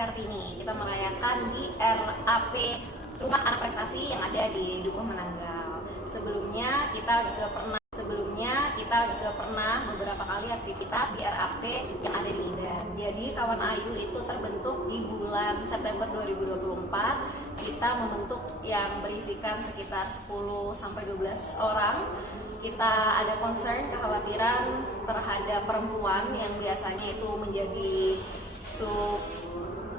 Kartini. Kita merayakan di RAP Rumah Anak Prestasi yang ada di Dukuh Menanggal. Sebelumnya kita juga pernah beberapa kali aktivitas di RAP yang ada di Indah. Jadi Kawan Ayu itu terbentuk di bulan September 2024. Kita membentuk yang berisikan sekitar 10 sampai 12 orang. Kita ada concern, kekhawatiran terhadap perempuan yang biasanya itu menjadi sub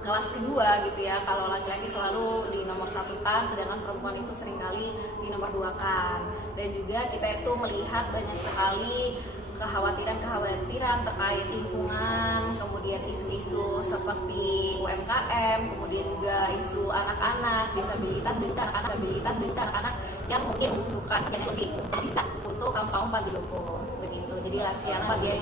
kelas kedua gitu ya. Kalau laki-laki selalu di nomor satukan, sedangkan perempuan itu seringkali di nomor duakan. Dan juga kita itu melihat banyak sekali kekhawatiran terkait lingkungan, kemudian isu-isu seperti UMKM, kemudian juga isu anak-anak, disabilitas dan anak-anak yang mungkin membutuhkan yang lebih untuk kaum Padilopo begitu. Jadi lansia-lansia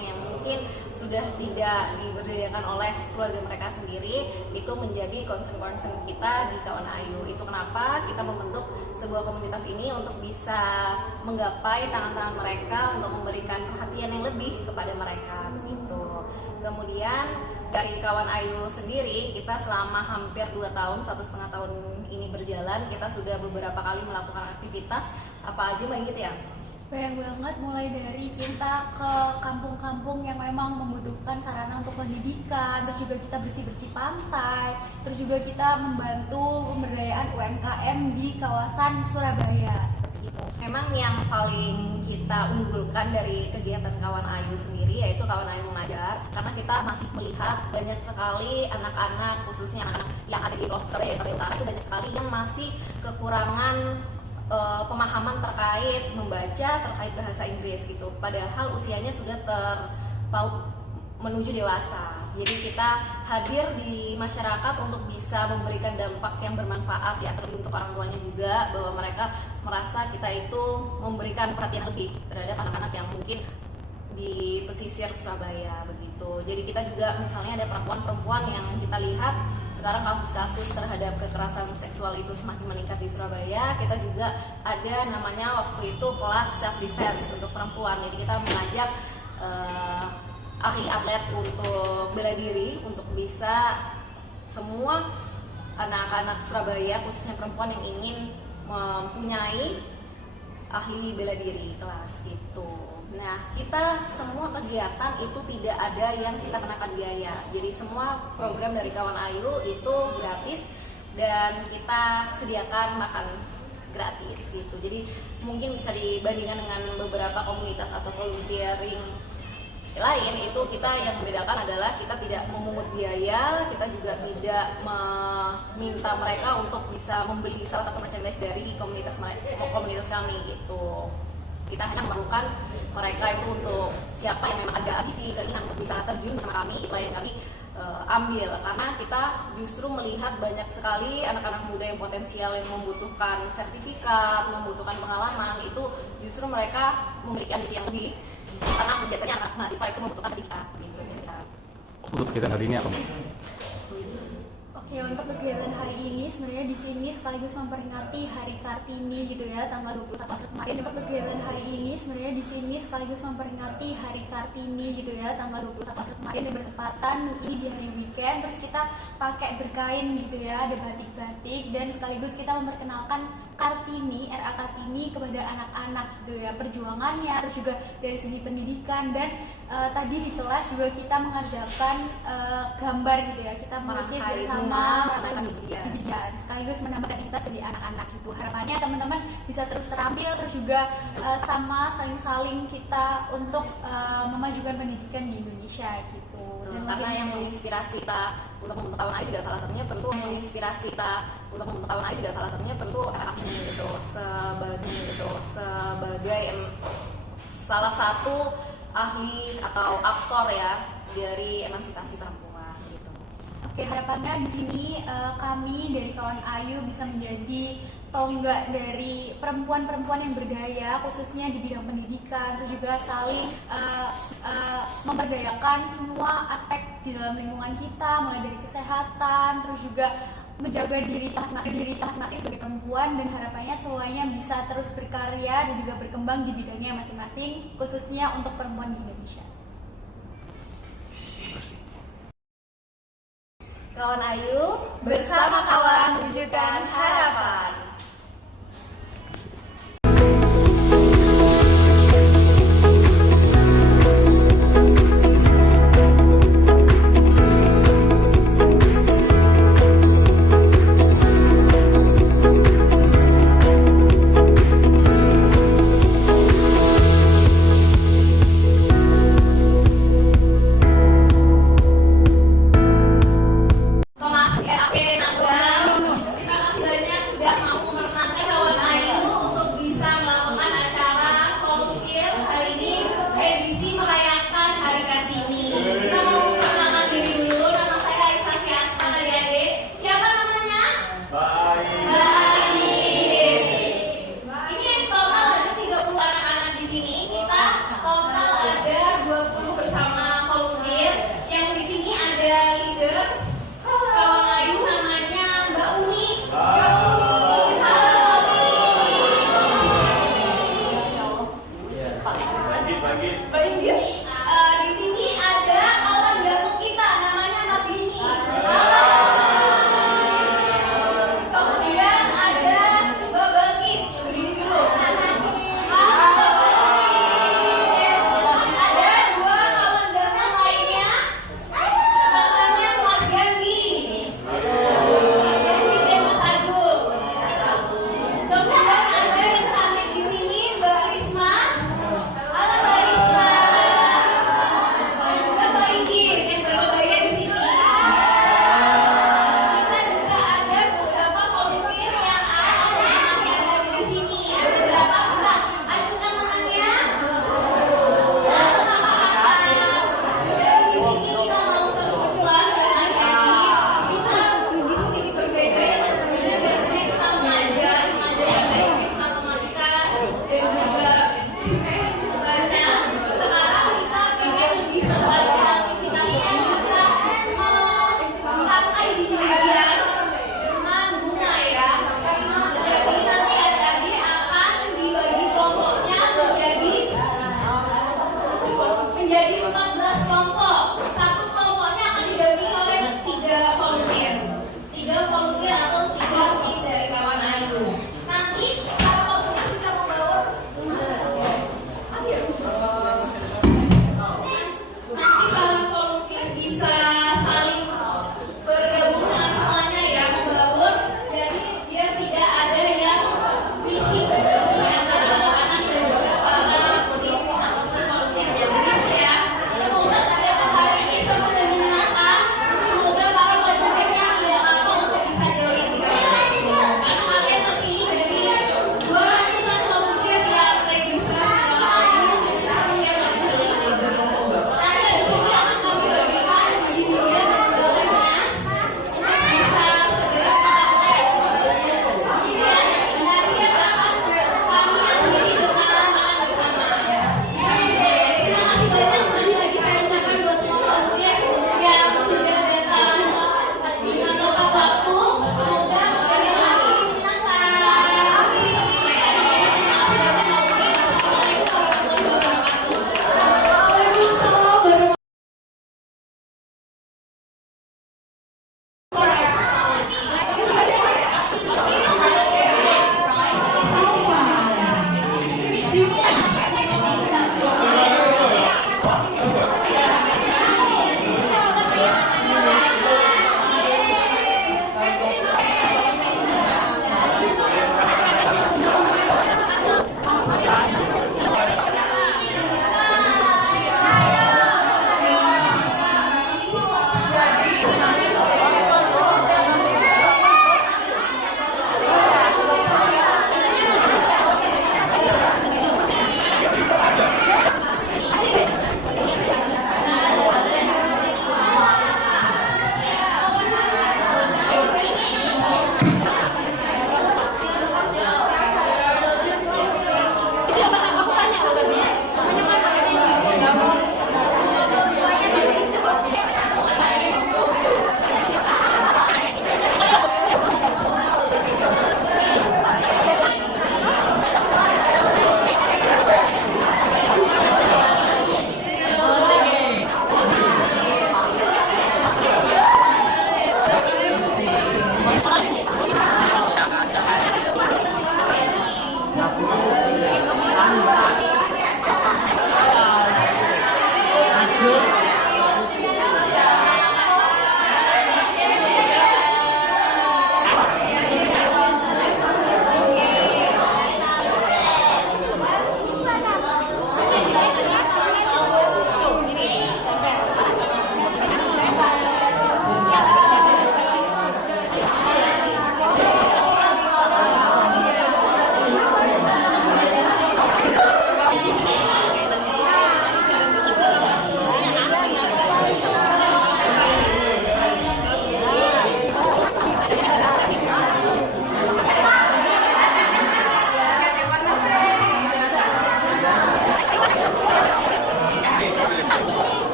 yang mungkin sudah tidak diberdayakan oleh keluarga mereka sendiri, itu menjadi concern kita di Kawan Ayu. Itu kenapa kita membentuk sebuah komunitas ini untuk bisa menggapai tangan-tangan mereka, untuk memberikan perhatian yang lebih kepada mereka begitu. Kemudian dari Kawan Ayu sendiri, kita selama hampir 2 tahun, 1,5 tahun ini berjalan, kita sudah beberapa kali melakukan aktivitas. Apa aja Mbak Inggit ya? Banyak banget, mulai dari kita ke kampung-kampung yang memang membutuhkan sarana untuk pendidikan, terus juga kita bersih-bersih pantai, terus juga kita membantu pemberdayaan UMKM di kawasan Surabaya seperti itu. Memang yang paling kita unggulkan dari kegiatan Kawan Ayu sendiri yaitu Kawan Ayu Mengajar, karena kita masih melihat banyak sekali anak-anak, khususnya anak yang ada di pelosok Surabaya Utara itu banyak sekali yang masih kekurangan pemahaman terkait membaca, terkait bahasa Inggris gitu. Padahal usianya sudah terpaut menuju dewasa. Jadi kita hadir di masyarakat untuk bisa memberikan dampak yang bermanfaat ya, terlebih untuk orang tuanya juga, bahwa mereka merasa kita itu memberikan perhatian lebih terhadap anak-anak yang mungkin di pesisir Surabaya begitu. Jadi kita juga misalnya ada perempuan-perempuan yang kita lihat sekarang kasus-kasus terhadap kekerasan seksual itu semakin meningkat di Surabaya. Kita juga ada namanya waktu itu kelas self defense untuk perempuan. Jadi kita mengajak ahli atlet untuk bela diri, untuk bisa semua anak-anak Surabaya khususnya perempuan yang ingin mempunyai ahli bela diri kelas gitu. Nah, kita semua kegiatan itu tidak ada yang kita kenakan biaya. Jadi semua program dari Kawan Ayu itu gratis dan kita sediakan makan gratis gitu. Jadi mungkin bisa dibandingkan dengan beberapa komunitas atau volunteering lain, itu kita yang membedakan adalah kita tidak memungut biaya, kita juga tidak meminta mereka untuk bisa membeli salah satu merchandise dari komunitas kami gitu. Kita hanya melakukan mereka itu untuk siapa yang memang ada ambisi, keinginan untuk bisa terjun bersama kami, itu yang kami ambil, karena kita justru melihat banyak sekali anak-anak muda yang potensial yang membutuhkan sertifikat, membutuhkan pengalaman, itu justru mereka memiliki ambisi yang lebih, karena biasanya anak mahasiswa itu membutuhkan sertifikat gitu. Untuk kegiatan hari ini apa? Oke, untuk kegiatan hari ini sebenarnya di sini sekaligus memperingati Hari Kartini gitu ya, tanggal 21 April kemarin. Untuk kegiatan hari ini sebenarnya di sini sekaligus memperingati Hari Kartini gitu ya, tanggal 21 April kemarin, dan bertepatan ini di hari weekend. Terus kita pakai berkain gitu ya, ada batik-batik, dan sekaligus kita memperkenalkan Kartini, RA Kartini kepada anak-anak gitu ya, perjuangannya, terus juga dari segi pendidikan. Dan tadi di kelas juga kita mengerjakan gambar gitu ya, kita melukis bersama hijab, sekaligus menambahkan identitas di anak-anak itu. Harapannya teman-teman bisa terus terampil, terus juga sama saling-saling kita untuk memajukan pendidikan di Indonesia gitu. Dan karena yang menginspirasi kita untuk membentuk Kawan Ayu juga salah satunya tentu anak ini gitu, sebagai salah satu ahli atau aktor ya dari emansipasi perempuan gitu. Oke, harapannya di sini kami dari Kawan Ayu bisa menjadi tonggak dari perempuan-perempuan yang berdaya, khususnya di bidang pendidikan, terus juga saling memberdayakan semua aspek di dalam lingkungan kita, mulai dari kesehatan, terus juga menjaga diri masing-masing sebagai perempuan, dan harapannya semuanya bisa terus berkarya dan juga berkembang di bidangnya masing-masing, khususnya untuk perempuan di Indonesia. Kawan Ayu bersama kawan wujudkan harapan.